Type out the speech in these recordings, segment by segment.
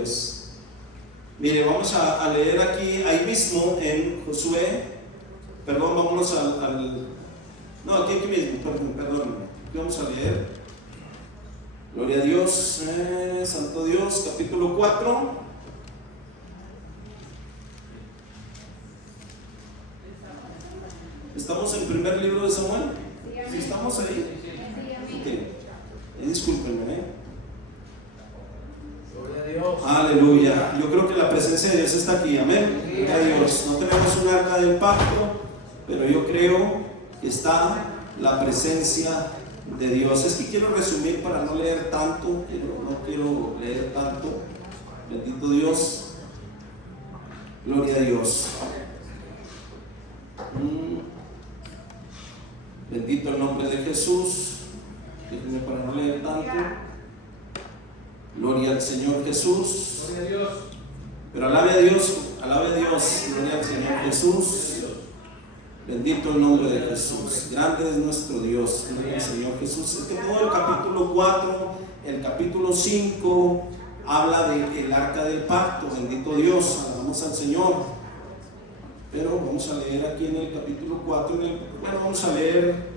Dios. Mire, vamos a leer aquí, ahí mismo en Josué. Perdón, vámonos no, aquí mismo, perdón. Aquí vamos a leer. Gloria a Dios, Santo Dios, capítulo 4. ¿Estamos en el primer libro de Samuel? ¿Sí estamos ahí? Okay. Discúlpenme. Gloria a Dios. Aleluya. Yo creo que la presencia de Dios está aquí. Amén. Gloria a Dios. No tenemos un arca del pacto, pero yo creo que está la presencia de Dios. Es que quiero resumir para no leer tanto. No quiero leer tanto. Bendito Dios. Gloria a Dios. Bendito el nombre de Jesús. Déjenme para no leer tanto. Gloria al Señor Jesús. Gloria a Dios. Pero alabe a Dios, alabe a Dios. Gloria al Señor Jesús. Bendito el nombre de Jesús. Grande es nuestro Dios. Gloria al Señor Jesús. Es que todo el capítulo 4, el capítulo 5 habla del arca del pacto. Bendito Dios. Alabamos al Señor. Pero vamos a leer aquí en el capítulo 4. Vamos a leer.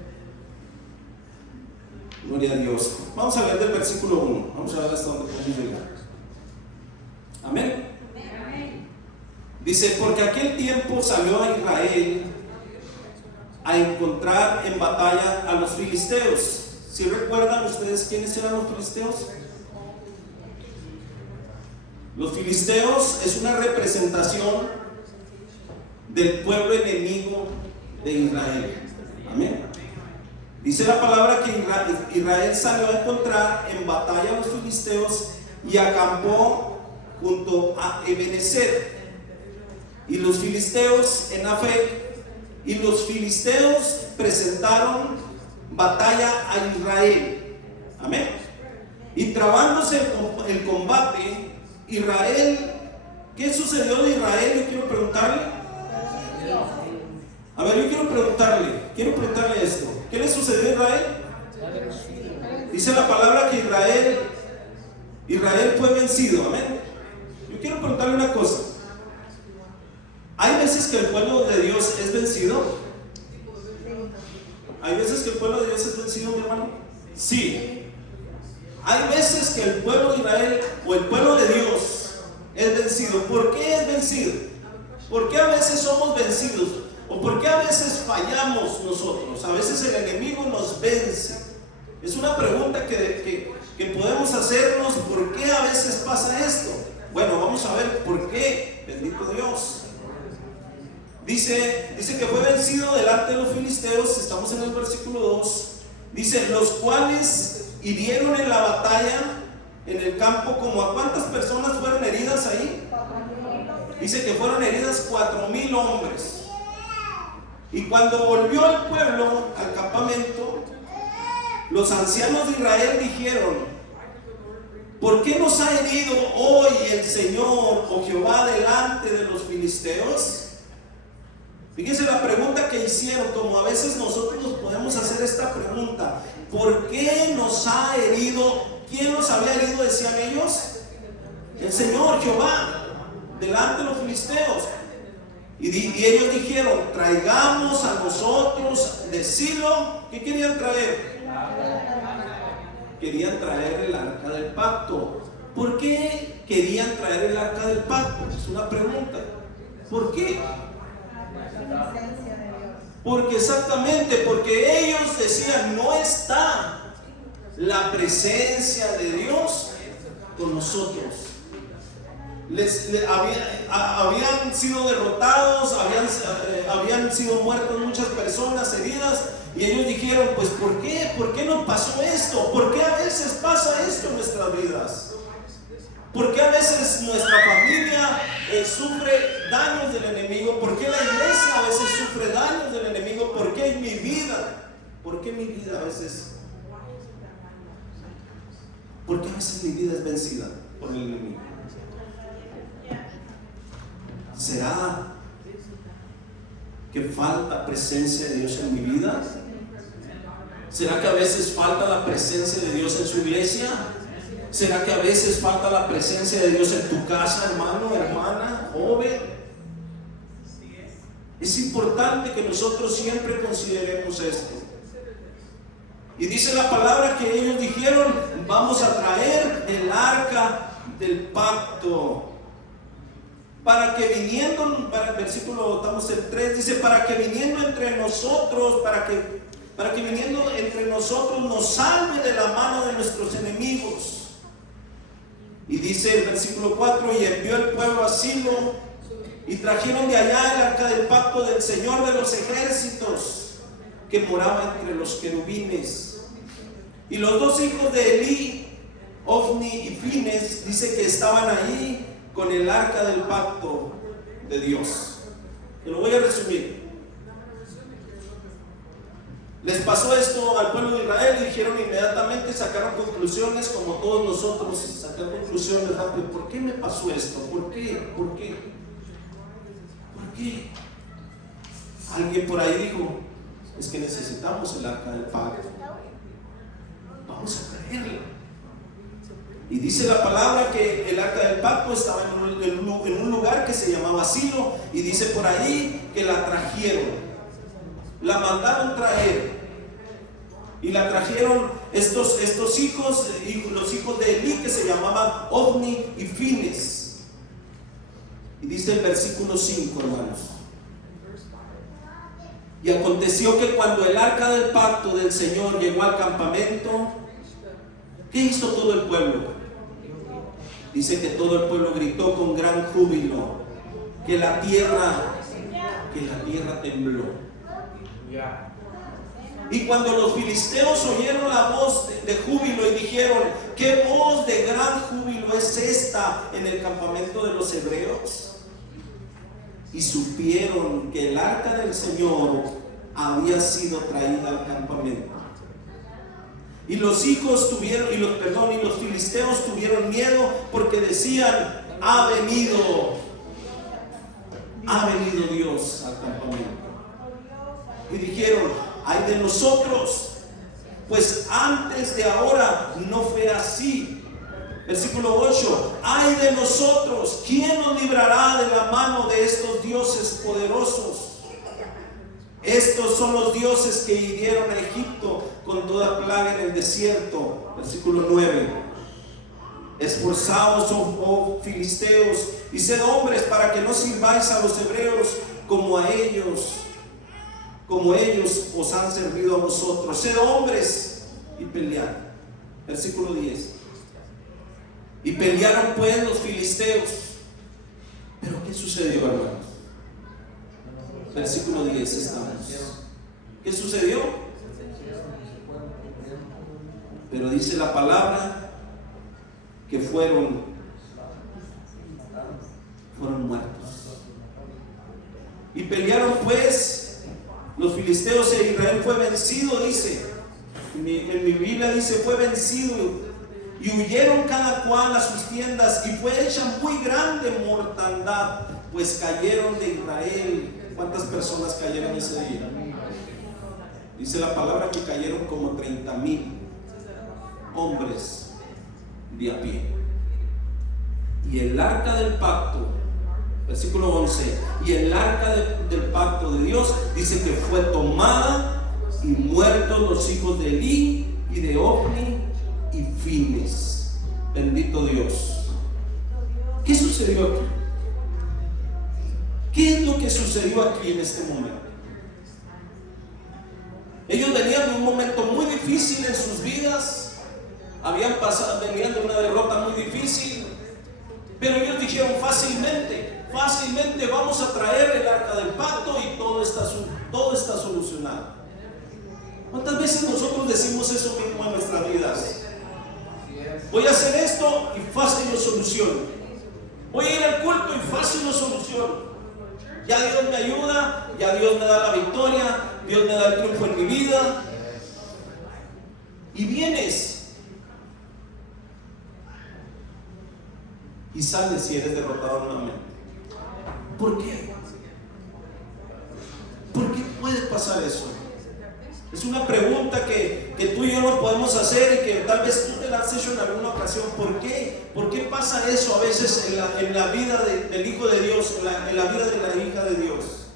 Gloria a Dios. Vamos a leer del versículo 1. Vamos a ver hasta dónde podemos llegar. Amén. Dice: porque aquel tiempo salió a Israel a encontrar en batalla a los filisteos. ¿Sí recuerdan ustedes quiénes eran los filisteos? Los filisteos es una representación del pueblo enemigo de Israel. Amén. Dice la palabra que Israel salió a encontrar en batalla a los filisteos y acampó junto a Ebenezer. Y los filisteos en Afec, y los filisteos presentaron batalla a Israel. Amén. Y trabándose el combate, Israel, ¿qué sucedió de Israel? Yo quiero preguntarle. A ver, yo quiero preguntarle esto. ¿Qué le sucedió a Israel? Dice la palabra que Israel fue vencido. Amén. Yo quiero preguntarle una cosa. ¿Hay veces que el pueblo de Dios es vencido? ¿Hay veces que el pueblo de Dios es vencido, mi hermano? Sí. Hay veces que el pueblo de Israel o el pueblo de Dios es vencido. ¿Por qué es vencido? ¿Por qué a veces somos vencidos? ¿O por qué a veces fallamos nosotros? A veces el enemigo nos vence. Es una pregunta que podemos hacernos. ¿Por qué a veces pasa esto? Bueno, vamos a ver por qué. Bendito Dios. Dice que fue vencido delante de los filisteos. Estamos en el versículo 2. Dice: los cuales hirieron en la batalla en el campo, como a cuántas personas fueron heridas ahí. Dice que fueron heridas 4,000 hombres. Y cuando volvió el pueblo al campamento, los ancianos de Israel dijeron: ¿por qué nos ha herido hoy el Señor o Jehová delante de los filisteos? Fíjense la pregunta que hicieron, como a veces nosotros nos podemos hacer esta pregunta: ¿por qué nos ha herido? ¿Quién nos había herido? Decían ellos: el Señor Jehová delante de los filisteos. Y ellos dijeron: traigamos a nosotros de Silo. ¿Qué querían traer? Querían traer el arca del pacto. ¿Por qué querían traer el arca del pacto? Es una pregunta. ¿Por qué? Porque ellos decían: no está la presencia de Dios con nosotros. Habían sido derrotados, habían sido muertos muchas personas, heridas, y ellos dijeron: pues ¿por qué? ¿Por qué nos pasó esto? ¿Por qué a veces pasa esto en nuestras vidas? ¿Por qué a veces nuestra familia sufre daños del enemigo? ¿Por qué la iglesia a veces sufre daños del enemigo? ¿Por qué en mi vida? ¿Por qué mi vida a veces? ¿Por qué a veces mi vida es vencida por el enemigo? ¿Será que falta presencia de Dios en mi vida? ¿Será que a veces falta la presencia de Dios en su iglesia? ¿Será que a veces falta la presencia de Dios en tu casa, hermano, hermana, joven? Es importante que nosotros siempre consideremos esto. Y dice la palabra que ellos dijeron: vamos a traer el arca del pacto, para que viniendo, para el versículo, estamos en 3, dice: para que viniendo entre nosotros, para que viniendo entre nosotros nos salve de la mano de nuestros enemigos. Y dice el versículo 4: y envió el pueblo a Silo, y trajeron de allá el arca del pacto del Señor de los ejércitos, que moraba entre los querubines. Y los dos hijos de Elí, Ofni y Fines, dice que estaban ahí con el arca del pacto de Dios. Te lo voy a resumir. Les pasó esto al pueblo de Israel y dijeron inmediatamente, sacaron conclusiones, como todos nosotros, sacar conclusiones rápido. ¿Por qué me pasó esto? ¿Por qué? ¿Por qué? ¿Por qué? Alguien por ahí dijo: es que necesitamos el arca del pacto, vamos a traerla. Y dice la palabra que el arca del pacto estaba en un lugar que se llamaba Silo, y dice por ahí que la trajeron, la mandaron traer, y la trajeron estos hijos, los hijos de Elí, que se llamaban Ofni y Fines. Y dice el versículo 5, hermanos: y aconteció que cuando el arca del pacto del Señor llegó al campamento, ¿qué hizo todo el pueblo? Dice que todo el pueblo gritó con gran júbilo, que la tierra tembló. Y cuando los filisteos oyeron la voz de júbilo y dijeron: ¿qué voz de gran júbilo es esta en el campamento de los hebreos? Y supieron que el arca del Señor había sido traída al campamento. Y los filisteos tuvieron miedo, porque decían: ha venido Dios al campamento. Y dijeron: ay de nosotros, pues antes de ahora no fue así. Versículo 8: ay de nosotros, ¿quién nos librará de la mano de estos dioses poderosos? Estos son los dioses que hirieron a Egipto con toda plaga en el desierto. Versículo 9: esforzaos, oh filisteos, y sed hombres, para que no sirváis a los hebreos como ellos os han servido a vosotros. Sed hombres y pelead. Versículo 10: y pelearon pues los filisteos. Pero ¿qué sucedió, hermanos? Versículo 10 estamos. ¿Qué sucedió? Pero dice la palabra que fueron muertos. Y pelearon pues los filisteos, e Israel fue vencido, dice. En mi Biblia dice: fue vencido, y huyeron cada cual a sus tiendas, y fue hecha muy grande mortandad, pues cayeron de Israel. ¿Cuántas personas cayeron ese día? Dice la palabra que cayeron como 30,000 hombres de a pie. Y el arca del pacto, versículo 11, y el arca del pacto de Dios, dice que fue tomada, y muertos los hijos de Elí y de Ofni y Fines. Bendito Dios. ¿Qué sucedió aquí? ¿Qué es lo que sucedió aquí en este momento? Ellos venían de un momento muy difícil en sus vidas, venían de una derrota muy difícil, pero ellos dijeron: fácilmente vamos a traer el arca del pacto y todo está solucionado. ¿Cuántas veces nosotros decimos eso mismo en nuestras vidas? Voy a hacer esto y fácil lo soluciono. Voy a ir al culto y fácil lo soluciono. Ya Dios me ayuda, ya Dios me da la victoria, Dios me da el triunfo en mi vida. Y vienes y sales y eres derrotado nuevamente. ¿Por qué? ¿Por qué puede pasar eso? Es una pregunta que tú y yo no podemos hacer, y que tal vez tú te la has hecho en alguna ocasión. ¿Por qué? ¿Por qué pasa eso a veces en la vida del Hijo de Dios, en la vida de la hija de Dios?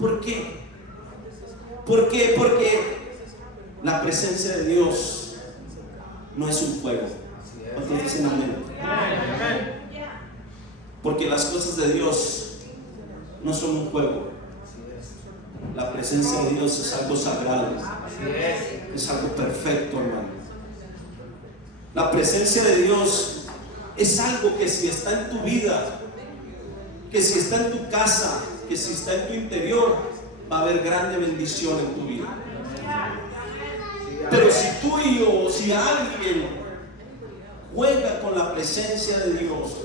¿Por qué? ¿Por qué? Porque la presencia de Dios no es un juego. ¿Cuántos dicen amén? Porque las cosas de Dios no son un juego. La presencia de Dios es algo sagrado, es algo perfecto, hermano. La presencia de Dios es algo que si está en tu vida, que si está en tu casa, que si está en tu interior, va a haber grande bendición en tu vida. Pero si tú y yo, si alguien juega con la presencia de Dios,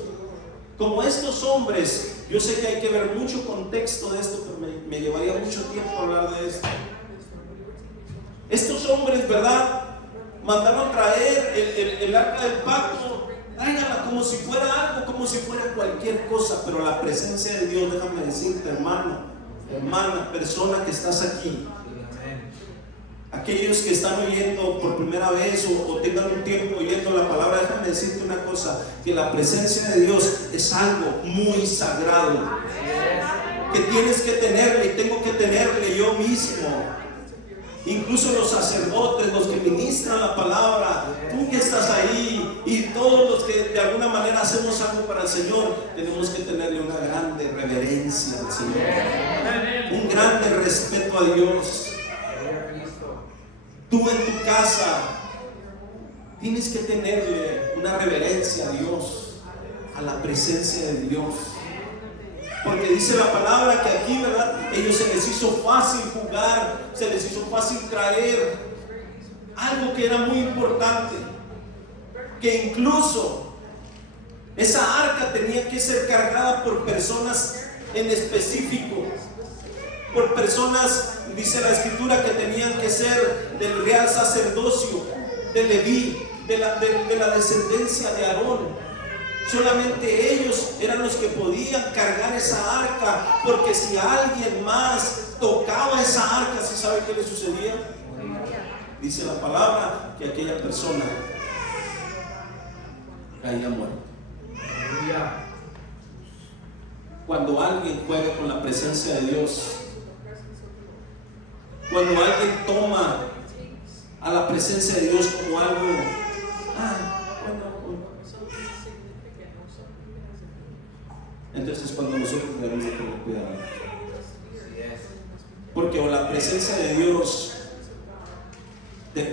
como estos hombres, yo sé que hay que ver mucho contexto de esto, pero me llevaría mucho tiempo hablar de esto. Estos hombres, ¿verdad?, mandaron traer el arca del pacto. Tráigala como si fuera algo, como si fuera cualquier cosa, pero la presencia de Dios, déjame decirte, hermano, hermana, persona que estás aquí, aquellos que están oyendo por primera vez o tengan un tiempo oyendo la palabra, déjame decirte una cosa, que la presencia de Dios es algo muy sagrado, que tienes que tenerle y tengo que tenerle yo mismo. Incluso los sacerdotes, los que ministran la palabra, tú que estás ahí y todos los que de alguna manera hacemos algo para el Señor, tenemos que tenerle una grande reverencia al Señor, un grande respeto a Dios. Tú en tu casa tienes que tenerle una reverencia a Dios, a la presencia de Dios. Porque dice la palabra que aquí, ¿verdad?, ellos se les hizo fácil jugar, se les hizo fácil traer algo que era muy importante, que incluso esa arca tenía que ser cargada por personas en específico, por personas, dice la escritura, que tenían que ser del real sacerdocio, de Leví, de la descendencia de Aarón. Solamente ellos eran los que podían cargar esa arca, porque si alguien más tocaba esa arca, ¿sí sabe qué le sucedía? Dice la palabra que aquella persona caía muerto. Cuando alguien juega con la presencia de Dios, cuando alguien toma a la presencia de Dios como algo, entonces cuando nosotros debemos de tener cuidado, porque o la presencia de Dios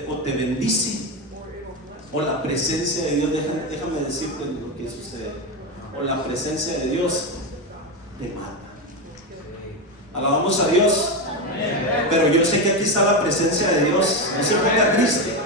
o te bendice, o la presencia de Dios, déjame decirte lo que sucede, o la presencia de Dios te mata. Alabamos a Dios. Pero yo sé que aquí está la presencia de Dios. No se ponga triste.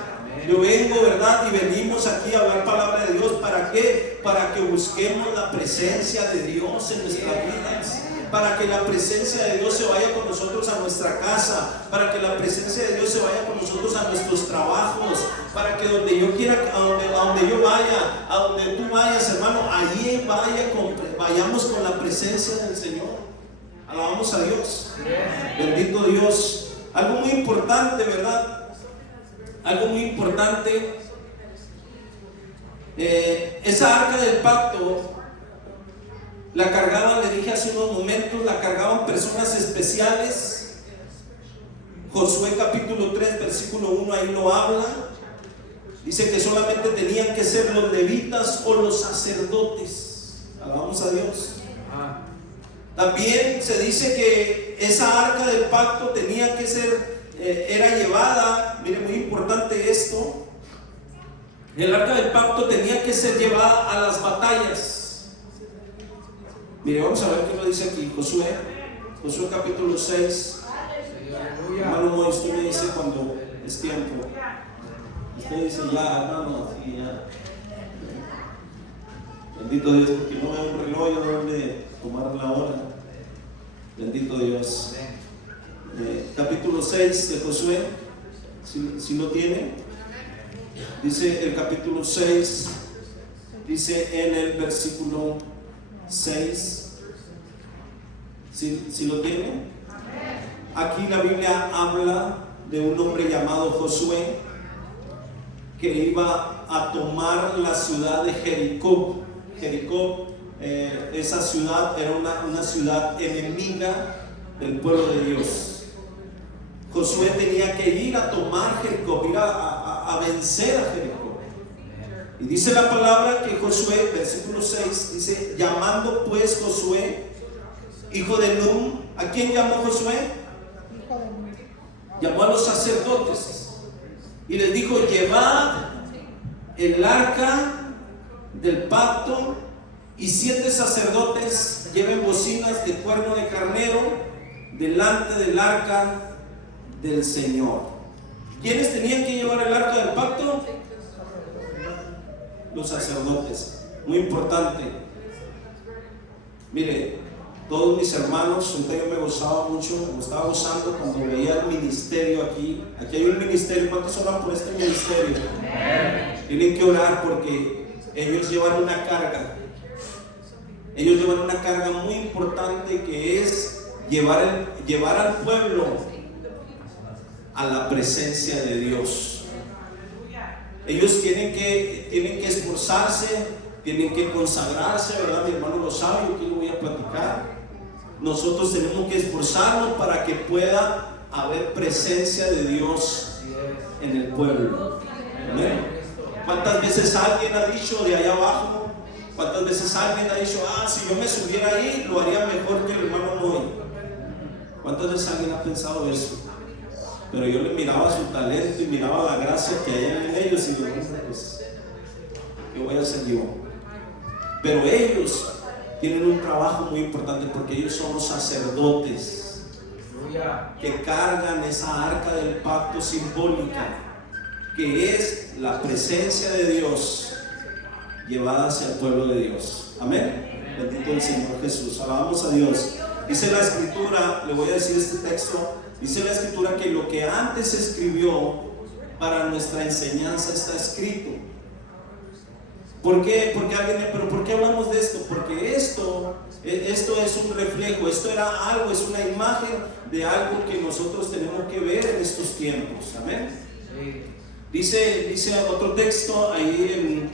Yo vengo, ¿verdad? Y venimos aquí a hablar palabra de Dios. ¿Para qué? Para que busquemos la presencia de Dios en nuestras vidas. Para que la presencia de Dios se vaya con nosotros a nuestra casa. Para que la presencia de Dios se vaya con nosotros a nuestros trabajos. Para que donde yo quiera, a donde yo vaya, a donde tú vayas, hermano, allí vayamos con la presencia del Señor. Alabamos a Dios. Bendito Dios. Algo muy importante, ¿verdad? Algo muy importante. Esa arca del pacto la cargaban, le dije hace unos momentos, la cargaban personas especiales. Josué capítulo 3 versículo 1 ahí lo habla. Dice que solamente tenían que ser los levitas o los sacerdotes. Alabamos a Dios. También se dice que esa arca del pacto tenía que ser, era llevada, mire, muy importante esto, el arca del pacto tenía que ser llevada a las batallas. Mire, vamos a ver qué lo dice aquí, Josué capítulo 6. Hermano, usted me dice cuando es tiempo. Usted dice ya, hermano, sí, ya. Bendito Dios, porque no veo un reloj donde tomar la hora. Bendito Dios. Capítulo 6 de Josué, si lo tiene, dice el capítulo 6, dice en el versículo 6, si lo tiene. Aquí la Biblia habla de un hombre llamado Josué que iba a tomar la ciudad de Jericó. Jericó, esa ciudad era una ciudad enemiga del pueblo de Dios. Josué tenía que ir a tomar Jericó, ir a vencer a Jericó. Y dice la palabra que Josué, versículo 6, dice: llamando pues Josué, hijo de Nun. ¿A quién llamó Josué? Llamó a los sacerdotes y les dijo: llevad el arca del pacto, y 7 sacerdotes lleven bocinas de cuerno de carnero delante del arca del Señor. ¿Quiénes tenían que llevar el arca del pacto? Los sacerdotes. Muy importante. Mire, todos mis hermanos, yo me gozaba mucho, me estaba gozando cuando veía el ministerio aquí. Aquí hay un ministerio. ¿Cuántos oran por este ministerio? Tienen que orar porque ellos llevan una carga. Ellos llevan una carga muy importante, que es llevar al pueblo a la presencia de Dios. Ellos tienen que esforzarse, tienen que consagrarse, ¿verdad? Mi hermano lo sabe, yo aquí lo voy a platicar. Nosotros tenemos que esforzarnos para que pueda haber presencia de Dios en el pueblo. ¿Amén? ¿Cuántas veces alguien ha dicho de allá abajo? ¿Cuántas veces alguien ha dicho: si yo me subiera ahí, lo haría mejor que el hermano Moy? ¿Cuántas veces alguien ha pensado eso? Pero yo le miraba su talento y miraba la gracia que hay en ellos y digo: pues, ¿qué voy a hacer yo? Pero ellos tienen un trabajo muy importante, porque ellos son los sacerdotes que cargan esa arca del pacto simbólica, que es la presencia de Dios llevada hacia el pueblo de Dios. Amén. Bendito el Señor Jesús. Alabamos a Dios. Dice la Escritura, le voy a decir este texto. Dice la Escritura que lo que antes se escribió para nuestra enseñanza está escrito. ¿Por qué? Porque alguien, pero ¿por qué hablamos de esto? Porque esto es un reflejo, esto era algo, es una imagen de algo que nosotros tenemos que ver en estos tiempos. Amén. Dice otro texto ahí en,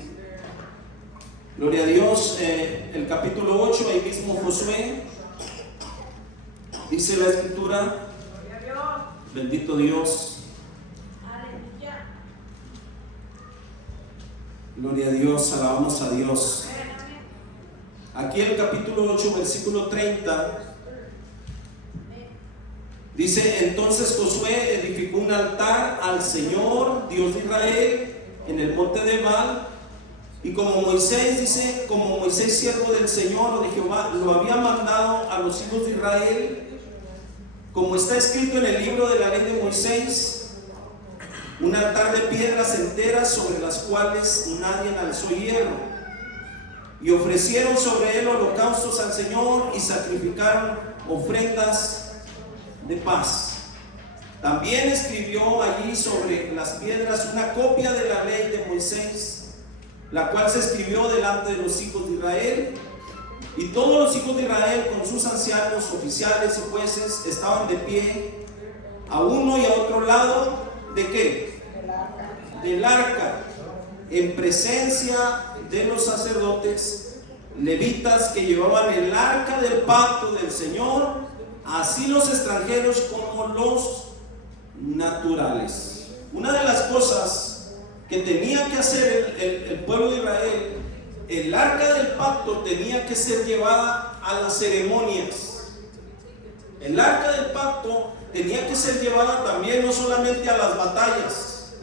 gloria a Dios, el capítulo 8, ahí mismo Josué. Dice la Escritura: bendito Dios. Gloria a Dios, alabamos a Dios. Aquí en el capítulo 8, versículo 30, dice: entonces Josué edificó un altar al Señor, Dios de Israel, en el monte de Ebal. Y como Moisés, dice, como Moisés, siervo del Señor, de Jehová, lo había mandado a los hijos de Israel, como está escrito en el libro de la ley de Moisés, un altar de piedras enteras sobre las cuales nadie alzó hierro. Y ofrecieron sobre él holocaustos al Señor y sacrificaron ofrendas de paz. También escribió allí sobre las piedras una copia de la ley de Moisés, la cual se escribió delante de los hijos de Israel. Y todos los hijos de Israel, con sus ancianos, oficiales y jueces, estaban de pie a uno y a otro lado ¿de qué? Del arca, en presencia de los sacerdotes levitas que llevaban el arca del pacto del Señor, así los extranjeros como los naturales. Una de las cosas que tenía que hacer el pueblo de Israel, el arca del pacto tenía que ser llevada a las ceremonias. El arca del pacto tenía que ser llevada también, no solamente a las batallas,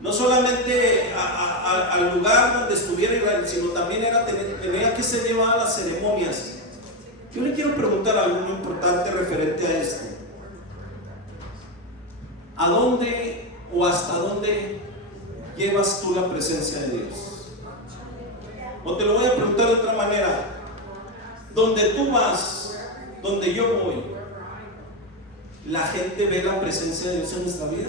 no solamente al lugar donde estuviera Israel, sino también tenía que ser llevada a las ceremonias. Yo le quiero preguntar algo muy importante referente a esto. ¿A dónde o hasta dónde llevas tú la presencia de Dios? O te lo voy a preguntar de otra manera: donde tú vas, donde yo voy, ¿la gente ve la presencia de Dios en nuestra vida?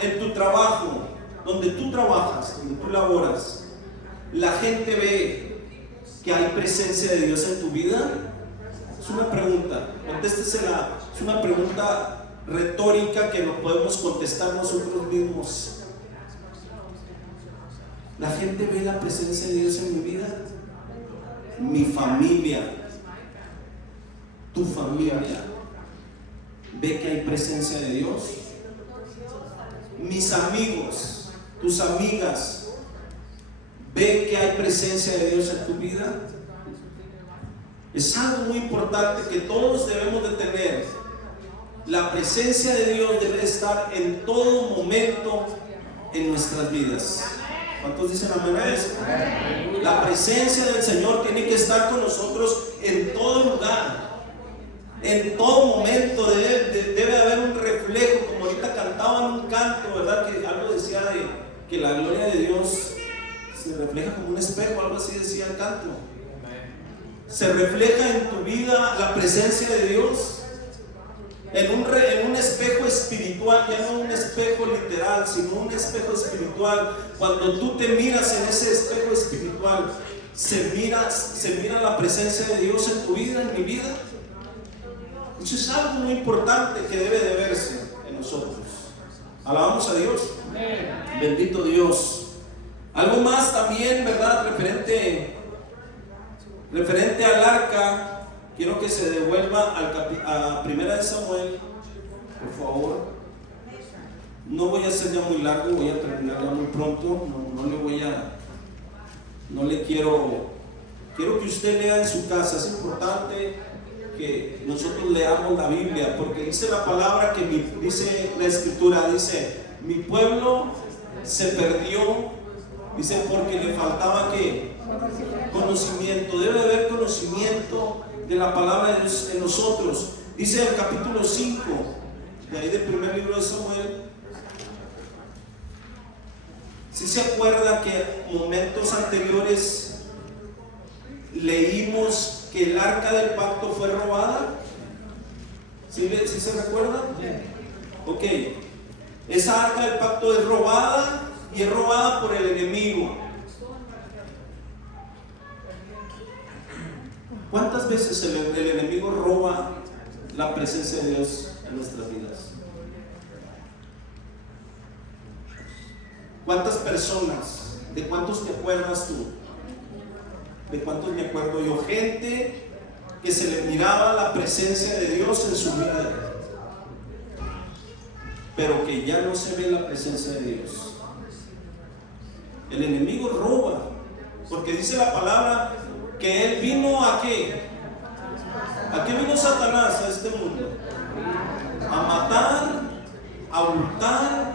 En tu trabajo, donde tú trabajas, donde tú laboras, ¿la gente ve que hay presencia de Dios en tu vida? Es una pregunta, contéstesela. Es una pregunta retórica que no podemos contestar nosotros mismos. La gente ve la presencia de Dios en mi vida. Mi familia, tu familia, ve que hay presencia de Dios. Mis amigos, tus amigas, ve que hay presencia de Dios en tu vida. Es algo muy importante que todos debemos de tener. La presencia de Dios debe estar en todo momento en nuestras vidas. ¿Cuántos dicen amén a eso? La presencia del Señor tiene que estar con nosotros en todo lugar. En todo momento debe haber un reflejo, como ahorita cantaban un canto, ¿verdad? Que algo decía de que la gloria de Dios se refleja como un espejo, algo así decía el canto. Se refleja en tu vida la presencia de Dios en un espejo espiritual, ya no un espejo literal, sino un espejo espiritual. Cuando tú te miras en ese espejo espiritual, se mira la presencia de Dios en tu vida, en mi vida. Eso es algo muy importante que debe de verse en nosotros. Alabamos a Dios. Bendito Dios. Algo más también, ¿verdad? Referente al arca. Quiero que se devuelva a Primera de Samuel, por favor. No voy a hacer ya muy largo, voy a terminar ya muy pronto. Quiero que usted lea en su casa. Es importante que nosotros leamos la Biblia, porque dice la palabra dice la Escritura, dice: mi pueblo se perdió, dice, porque le faltaba ¿qué? Conocimiento. Debe haber conocimiento de la palabra de Dios en nosotros. Dice el capítulo 5 de ahí del primer libro de Samuel. Si se acuerda que momentos anteriores leímos que el arca del pacto fue robada. ¿Sí se recuerda? Ok. Esa arca del pacto es robada, y es robada por el enemigo. ¿Cuántas veces el enemigo roba la presencia de Dios en nuestras vidas? ¿Cuántas personas? ¿De cuántos te acuerdas tú? ¿De cuántos me acuerdo yo? Gente que se le miraba la presencia de Dios en su vida, pero que ya no se ve la presencia de Dios. El enemigo roba, porque dice la palabra que él vino ¿a qué? ¿A qué vino Satanás a este mundo? A matar, a hurtar,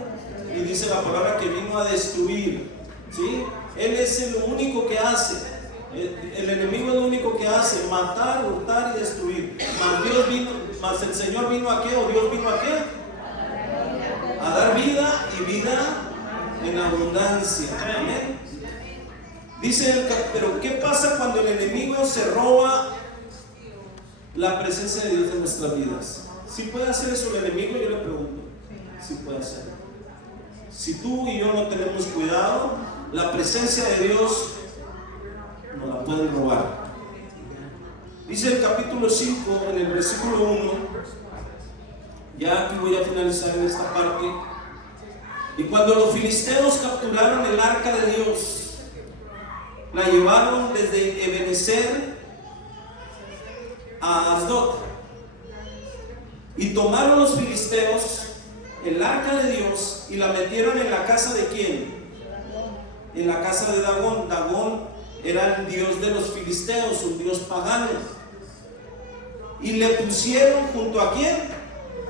y dice la palabra que vino a destruir. ¿Sí? Él es el único que hace. El enemigo es lo único que hace: matar, hurtar y destruir. Mas el Señor vino ¿a qué? ¿O Dios vino a qué? A dar vida, y vida en abundancia. Amén. Dice pero ¿qué pasa cuando el enemigo se roba la presencia de Dios en nuestras vidas? ¿Sí puede hacer eso el enemigo? Yo le pregunto. Sí puede hacer. Si tú y yo no tenemos cuidado, la presencia de Dios nos la pueden robar. Dice el capítulo 5 en el versículo 1. Ya aquí voy a finalizar en esta parte. Y cuando los filisteos capturaron el arca de Dios, la llevaron desde Ebenezer a Asdod, y tomaron los filisteos el arca de Dios y la metieron en la casa de ¿quién? En la casa de Dagón. Dagón era el dios de los filisteos, un dios pagano, y le pusieron junto ¿a quién?